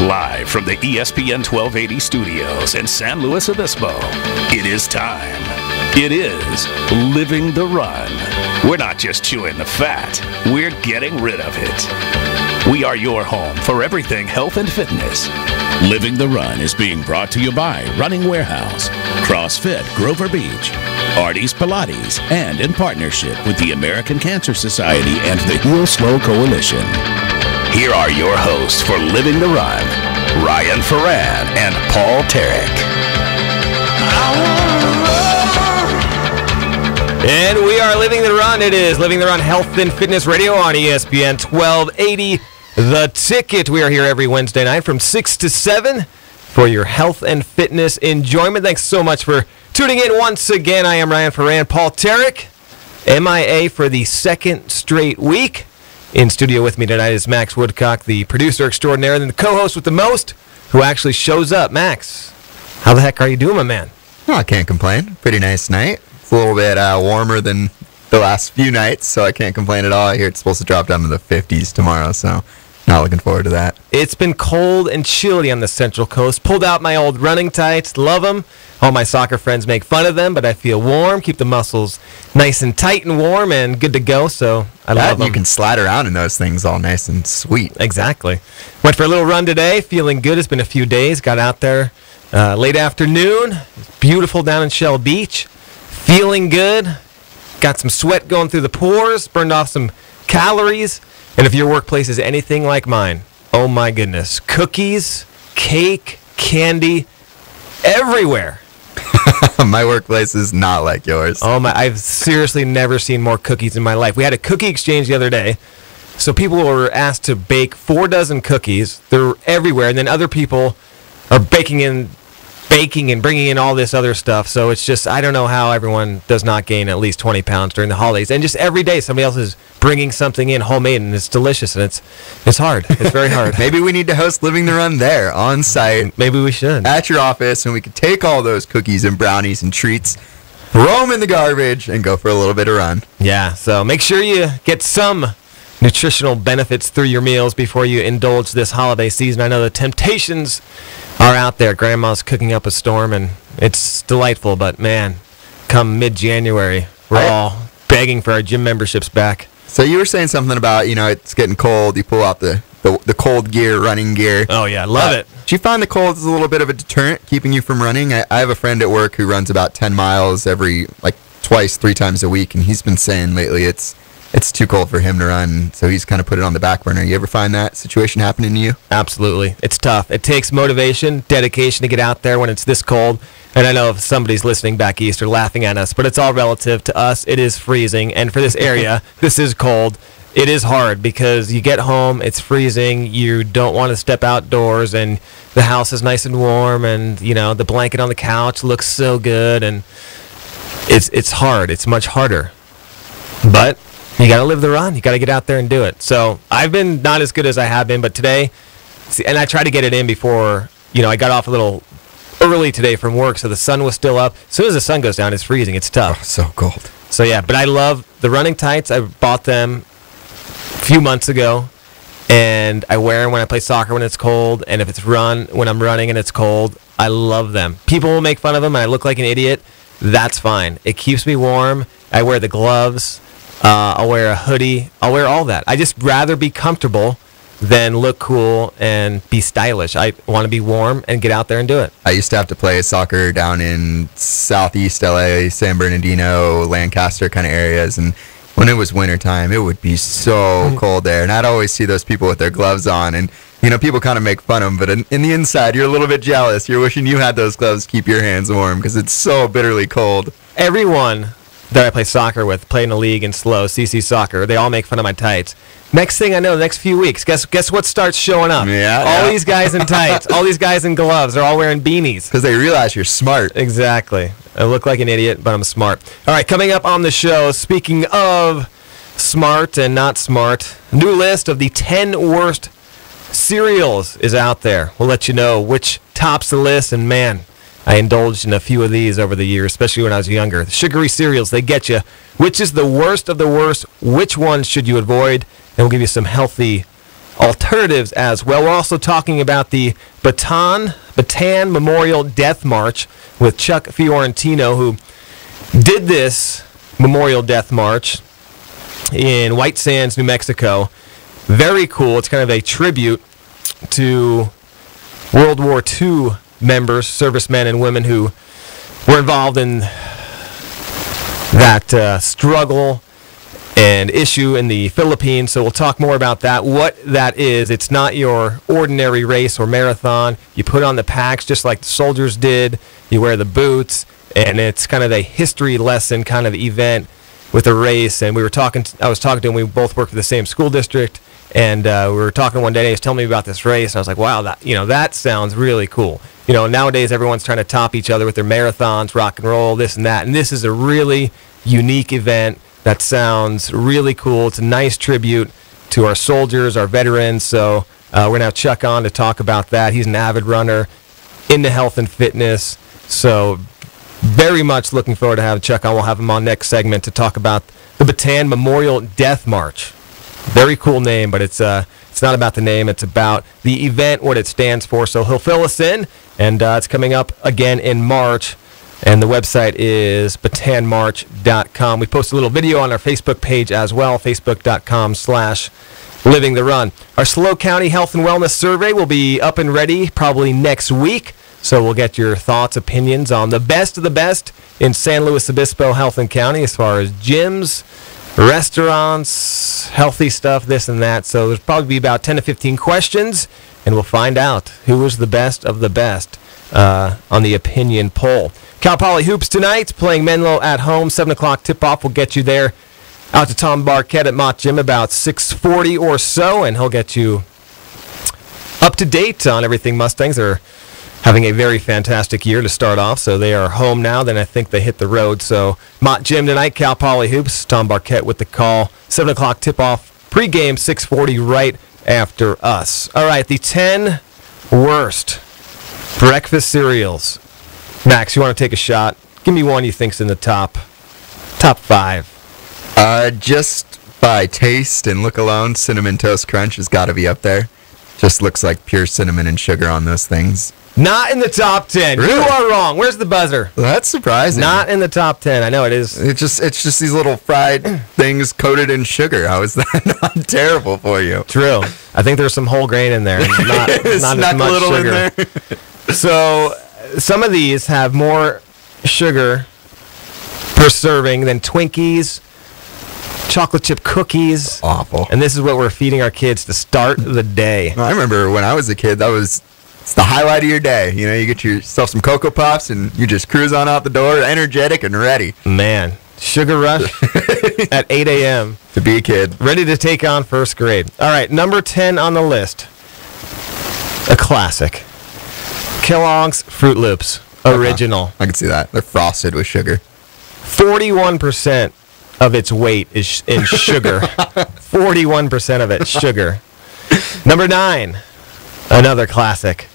Live from the ESPN 1280 studios in San Luis Obispo, it is time. It is Living the Run. We're not just chewing the fat, we're getting rid of it. We are your home for everything health and fitness. Living the Run is being brought to you by Running Warehouse, CrossFit Grover Beach, Artie's Pilates, and in partnership with the American Cancer Society and the Heal Slow Coalition. Here are your hosts for Living the Run, Ryan Ferran and Paul Tarek. And we are Living the Run. It is Living the Run Health and Fitness Radio on ESPN 1280. The Ticket. We are here every Wednesday night from 6 to 7 for your health and fitness enjoyment. Thanks so much for tuning in once again. I am Ryan Ferran. Paul Tarek, MIA for the second straight week. In studio with me tonight is Max Woodcock, the producer extraordinaire, and the co-host with the most, who actually shows up. Max, how the heck are you doing, my man? Oh, I can't complain. Pretty nice night. It's a little bit warmer than the last few nights, so I can't complain at all. I hear it's supposed to drop down to the 50s tomorrow, so not looking forward to that. It's been cold and chilly on the Central Coast. Pulled out my old running tights. Love them. All my soccer friends make fun of them, but I feel warm. Keep the muscles nice and tight and warm and good to go, so I love them. You can slide around in those things all nice and sweet. Exactly. Went for a little run today. Feeling good. It's been a few days. Got out there late afternoon. It's beautiful down in Shell Beach. Feeling good. Got some sweat going through the pores. Burned off some calories. And if your workplace is anything like mine, oh my goodness. Cookies, cake, candy, everywhere. My workplace is not like yours. Oh my! I've seriously never seen more cookies in my life. We had a cookie exchange the other day. So people were asked to bake 4 dozen cookies. They're everywhere. And then other people are baking and bringing in all this other stuff. So it's just, I don't know how everyone does not gain at least 20 pounds during the holidays. And just every day somebody else is bringing something in homemade, and it's delicious, and it's hard. It's very hard. Maybe we need to host Living the Run there on site. Maybe we should. At your office, and we could take all those cookies and brownies and treats, throw them in the garbage, and go for a little bit of run. Yeah, so make sure you get some nutritional benefits through your meals before you indulge this holiday season. I know the temptations are out there. Grandma's cooking up a storm, and it's delightful, but man, come mid-January, we're all begging for our gym memberships back. So you were saying something about, it's getting cold. You pull out the cold gear, running gear. Oh, yeah, love it. Do you find the cold is a little bit of a deterrent keeping you from running? I have a friend at work who runs about 10 miles every, twice, 3 times a week, and he's been saying lately it's too cold for him to run, so he's kind of put it on the back burner. You ever find that situation happening to you? Absolutely. It's tough. It takes motivation, dedication to get out there when it's this cold. And I know if somebody's listening back east are laughing at us, but it's all relative to us. It is freezing. And for this area, this is cold. It is hard because you get home, it's freezing, you don't want to step outdoors, and the house is nice and warm, and, the blanket on the couch looks so good. And it's hard. It's much harder. But you got to live the run. You got to get out there and do it. So I've been not as good as I have been, but today, and I tried to get it in before, I got off a little early today from work, so the sun was still up. As soon as the sun goes down, it's freezing. It's tough. Oh, so cold. So, yeah, but I love the running tights. I bought them a few months ago, and I wear them when I play soccer when it's cold, and if it's when I'm running and it's cold, I love them. People will make fun of them, and I look like an idiot. That's fine. It keeps me warm. I wear the gloves. I'll wear a hoodie. I'll wear all that. I just rather be comfortable than look cool and be stylish. I want to be warm and get out there and do it. I used to have to play soccer down in southeast LA, San Bernardino, Lancaster kind of areas, and when it was wintertime, it would be so cold there, and I'd always see those people with their gloves on, and people kind of make fun of them, but in the inside, you're a little bit jealous. You're wishing you had those gloves to keep your hands warm because it's so bitterly cold. Everyone that I play soccer with, play in a league in SLO, CC Soccer, they all make fun of my tights. Next thing I know, the next few weeks, guess what starts showing up? All these guys in tights, all these guys in gloves, they're all wearing beanies. Because they realize you're smart. Exactly. I look like an idiot, but I'm smart. All right, coming up on the show, speaking of smart and not smart, a new list of the 10 worst cereals is out there. We'll let you know which tops the list, and man, I indulged in a few of these over the years, especially when I was younger. The sugary cereals, they get you. Which is the worst of the worst? Which ones should you avoid? And we'll give you some healthy alternatives as well. We're also talking about the Bataan Memorial Death March with Chuck Fiorentino, who did this Memorial Death March in White Sands, New Mexico. Very cool. It's kind of a tribute to World War II members, servicemen and women who were involved in that struggle and issue in the Philippines. So we'll talk more about that, what that is. It's not your ordinary race or marathon. You put on the packs just like the soldiers did. You wear the boots, and it's kind of a history lesson kind of event with a race. And I was talking to him. We both work for the same school district, and we were talking one day, and he was telling me about this race, and I was like, wow, that sounds really cool. Nowadays everyone's trying to top each other with their marathons, rock and roll, this and that, and this is a really unique event that sounds really cool. It's a nice tribute to our soldiers, our veterans, so we're going to have Chuck on to talk about that. He's an avid runner, into health and fitness, so very much looking forward to having Chuck on. We'll have him on next segment to talk about the Bataan Memorial Death March. Very cool name, but it's not about the name. It's about the event, what it stands for. So he'll fill us in, and it's coming up again in March. And the website is batanmarch.com. We post a little video on our Facebook page as well, facebook.com/livingtherun. Our SLO County Health and Wellness Survey will be up and ready probably next week. So we'll get your thoughts, opinions on the best of the best in San Luis Obispo Health and County as far as gyms, restaurants, healthy stuff, this and that. So there's probably be about 10 to 15 questions, and we'll find out who was the best of the best on the opinion poll. Cal Poly Hoops tonight, playing Menlo at home. 7 o'clock tip-off will get you there. Out to Tom Barquette at Mott Gym about 6:40 or so, and he'll get you up to date on everything Mustangs. Are having a very fantastic year to start off, so they are home now. Then I think they hit the road. So Mott Gym tonight, Cal Poly Hoops. Tom Barquette with the call. 7 o'clock tip-off, pregame 6:40 right after us. All right, the 10 worst breakfast cereals. Max, you want to take a shot? Give me one you think's in the top 5. Just by taste and look alone, Cinnamon Toast Crunch has got to be up there. Just looks like pure cinnamon and sugar on those things. Not in the top 10. Really? You are wrong. Where's the buzzer? Well, that's surprising. Not in the top 10. I know it is. It's just these little fried things coated in sugar. How is that not terrible for you? True. I think there's some whole grain in there. Not as much little sugar. in there. So some of these have more sugar per serving than Twinkies, chocolate chip cookies. Awful. And this is what we're feeding our kids to start the day. I remember when I was a kid, it's the highlight of your day. You get yourself some Cocoa Puffs and you just cruise on out the door, energetic and ready. Man, sugar rush at 8 a.m. To be a kid. Ready to take on first grade. All right, number 10 on the list. A classic. Kellogg's Fruit Loops Original. I can see that. They're frosted with sugar. 41% of its weight is in sugar. 41% of it sugar. Number 9, another classic.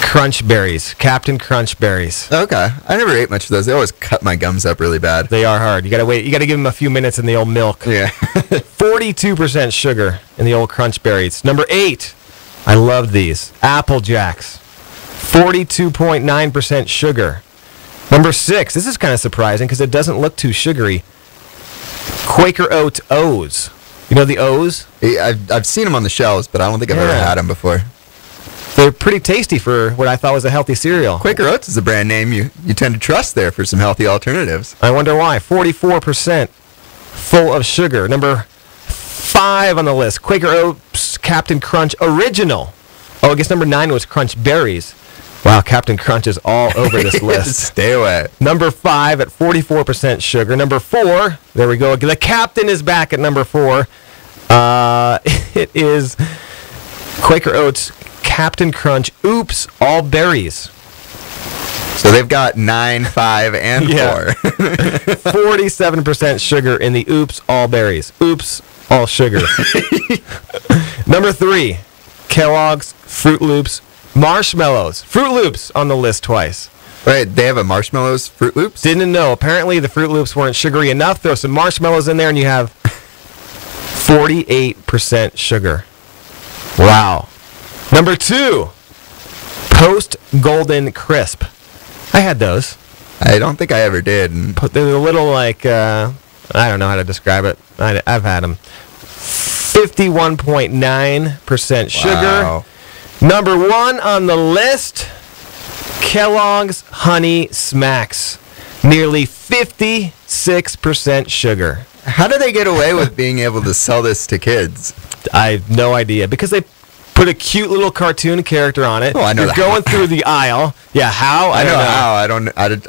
Crunch Berries, Captain Crunch Berries. Okay. I never ate much of those. They always cut my gums up really bad. They are hard. You gotta wait. You gotta give them a few minutes in the old milk. Yeah. 42% sugar in the old Crunch Berries. Number 8, I love these. Apple Jacks. 42.9% sugar. Number 6, this is kind of surprising because it doesn't look too sugary. Quaker Oats O's. You know the O's? I've seen them on the shelves, but I don't think I've ever had them before. They're pretty tasty for what I thought was a healthy cereal. Quaker Oats is a brand name you tend to trust there for some healthy alternatives. I wonder why. 44% full of sugar. Number 5 on the list, Quaker Oats Captain Crunch Original. Oh, I guess number 9 was Crunch Berries. Wow, Captain Crunch is all over this list. Stay away. Number 5 at 44% sugar. Number 4, there we go. The Captain is back at number 4. It is Quaker Oats Captain Crunch Oops All Berries. So they've got 9, 5, and 4. 47% sugar in the Oops All Berries. Oops All Sugar. Number 3, Kellogg's Fruit Loops Marshmallows. Fruit Loops on the list twice. Right, they have a Marshmallows Fruit Loops? Didn't know. Apparently the Fruit Loops weren't sugary enough. Throw some marshmallows in there and you have 48% sugar. Wow. Number 2, Post Golden Crisp. I had those. I don't think I ever did. They're a little like, I don't know how to describe it. I've had them. 51.9% sugar. Wow. Number 1 on the list, Kellogg's Honey Smacks. Nearly 56% sugar. How do they get away with being able to sell this to kids? I have no idea. Because they put a cute little cartoon character on it. Oh, I know. You're going through the aisle. Yeah, how? I know how.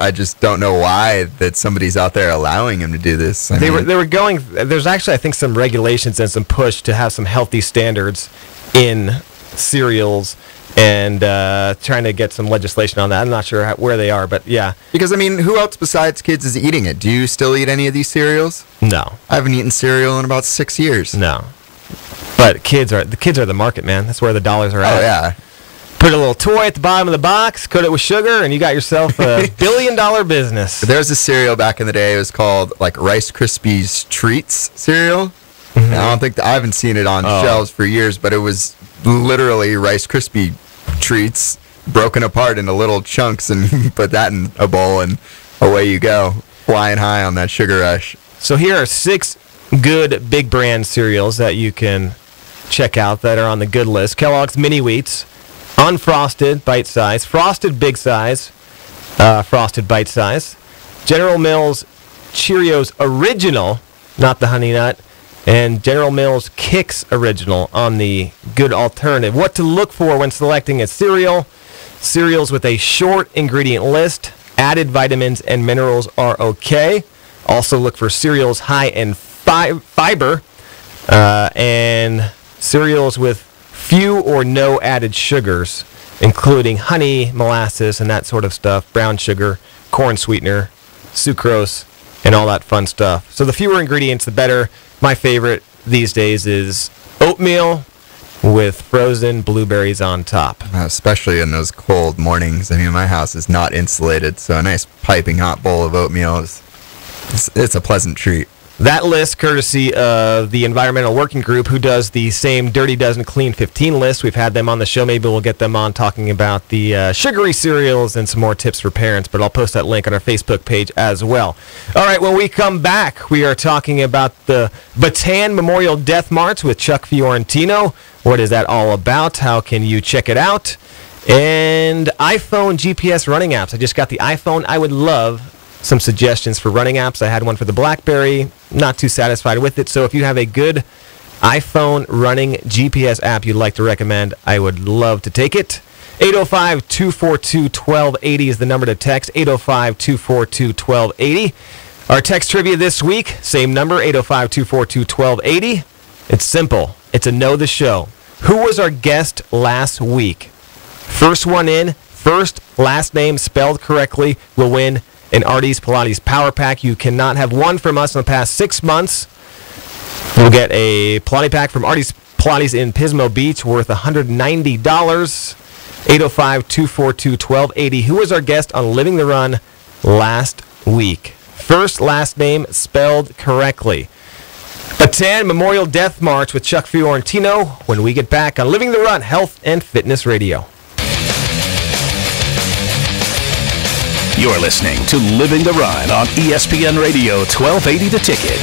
I just don't know why that somebody's out there allowing him to do this. They were going. There's actually, I think, some regulations and some push to have some healthy standards in cereals, and trying to get some legislation on that. I'm not sure where they are, but yeah. Because, I mean, who else besides kids is eating it? Do you still eat any of these cereals? No. I haven't eaten cereal in about 6 years. No. But kids are the market, man. That's where the dollars are at. Oh, yeah. Put a little toy at the bottom of the box, coat it with sugar, and you got yourself a billion-dollar business. There was a cereal back in the day. It was called, like, Rice Krispies Treats cereal. Mm-hmm. I haven't seen it on shelves for years, but it was literally Rice Krispie Treats broken apart into little chunks, and put that in a bowl, and away you go, flying high on that sugar rush. So here are 6 good big brand cereals that you can check out that are on the good list. Kellogg's Mini Wheats, Unfrosted Bite Size, Frosted Big Size, Frosted Bite Size, General Mills Cheerios Original, not the Honey Nut, and General Mills Kix Original on the good alternative. What to look for when selecting a cereal. Cereals with a short ingredient list. Added vitamins and minerals are okay. Also look for cereals high in fiber, and cereals with few or no added sugars, including honey, molasses, and that sort of stuff, brown sugar, corn sweetener, sucrose, and all that fun stuff. So the fewer ingredients, the better. My favorite these days is oatmeal with frozen blueberries on top. Especially in those cold mornings. I mean, my house is not insulated, so a nice piping hot bowl of oatmeal it's a pleasant treat. That list, courtesy of the Environmental Working Group, who does the same Dirty Dozen Clean 15 list. We've had them on the show. Maybe we'll get them on talking about the sugary cereals and some more tips for parents, but I'll post that link on our Facebook page as well. All right, when we come back, we are talking about the Bataan Memorial Death March with Chuck Fiorentino. What is that all about? How can you check it out? And iPhone GPS running apps. I just got the iPhone. I would love some suggestions for running apps. I had one for the BlackBerry, not too satisfied with it. So if you have a good iPhone running GPS app you'd like to recommend, I would love to take it. 805-242-1280 is the number to text, 805-242-1280. Our text trivia this week, same number, 805-242-1280. It's simple. It's a know the show. Who was our guest last week? First one in, first last name spelled correctly, will win an Artie's Pilates Power Pack. You cannot have one from us in the past 6 months. You'll get a Pilates Pack from Artie's Pilates in Pismo Beach worth $190. 805-242-1280. Who was our guest on Living the Run last week? First last name spelled correctly. Bataan Memorial Death March with Chuck Fiorentino when we get back on Living the Run Health and Fitness Radio. You're listening to Living the Run on ESPN Radio 1280 The Ticket.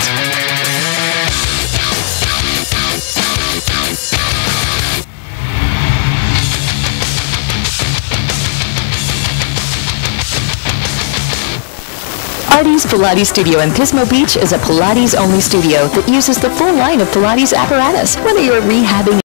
Artie's Pilates Studio in Pismo Beach is a Pilates-only studio that uses the full line of Pilates apparatus. Whether you're rehabbing